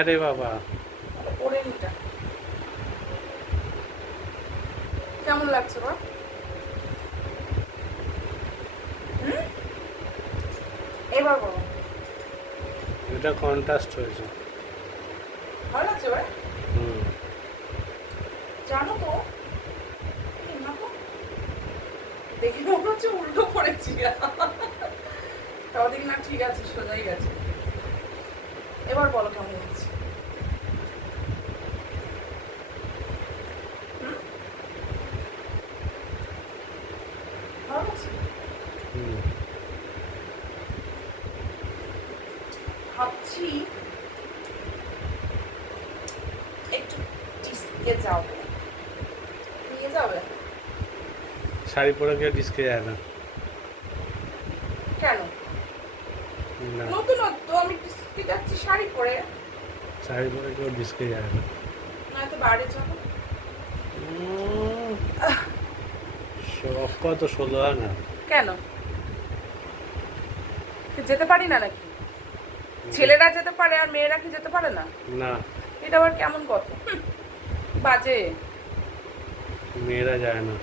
হ্যাঁ রে বাবা, পরে নিটা কেমন লাগছে বল? এবার বলো। এটা কন্ট্রাস্ট হয়েছে। ভালো লাগছে এবার? হুম। জানো তো না তো, দেখে মনে হচ্ছে উল্টো পড়েছি। তাও দেখি না, ঠিক আছে, সোজাই গেছে। এবার বলো কেমন লাগছে? ভালো লাগছে? হুম। ভাবছি একটু ডিস্কে যাবো, নিয়ে যাবে? শাড়ি পরে কেউ ডিস্কে যায় না। কেন? না, নতুনত্ব, আমি ডিস্কে যাচ্ছি শাড়ি পরে। শাড়ি পরে কেউ ডিস্কে যায় না। নয়তো বাইরে যাবো। শখ কত 16 আনা। কেন যেতে পারি না নাকি? ছেলেরা যেতে পারে আর মেয়েরা কি যেতে পারে না? না, এটা আবার কেমন কথা? বাজে। মেয়েরা যায় না।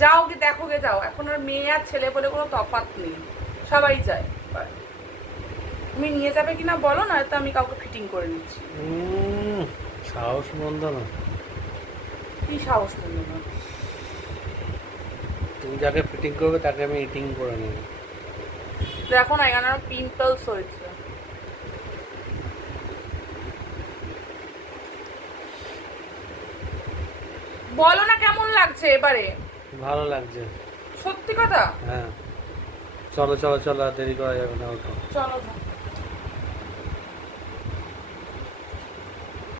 যাও গে, দেখো গে, যাও। এখন আর মেয়ে আর ছেলে বলে কোনো তফাৎ নেই, সবাই যায়। তুমি নিয়ে যাবে কিনা বলো, না তো আমি কাউকে ফিটিং করে নিচ্ছি। সাহস মন্দ না। কি সাহস করলো না? তুমি যাকে ফিটিং করবে তাকে আমি ইটিং করে নেব। দেখো না, এখানে পিম্পলস হয়েছে। বলো না কেমন লাগছে এবারে? ভালো লাগছে। সত্যি কথা? হ্যাঁ, চলো চলো চলো, আর দেরি করা যাবে না, ওঠো। চলো।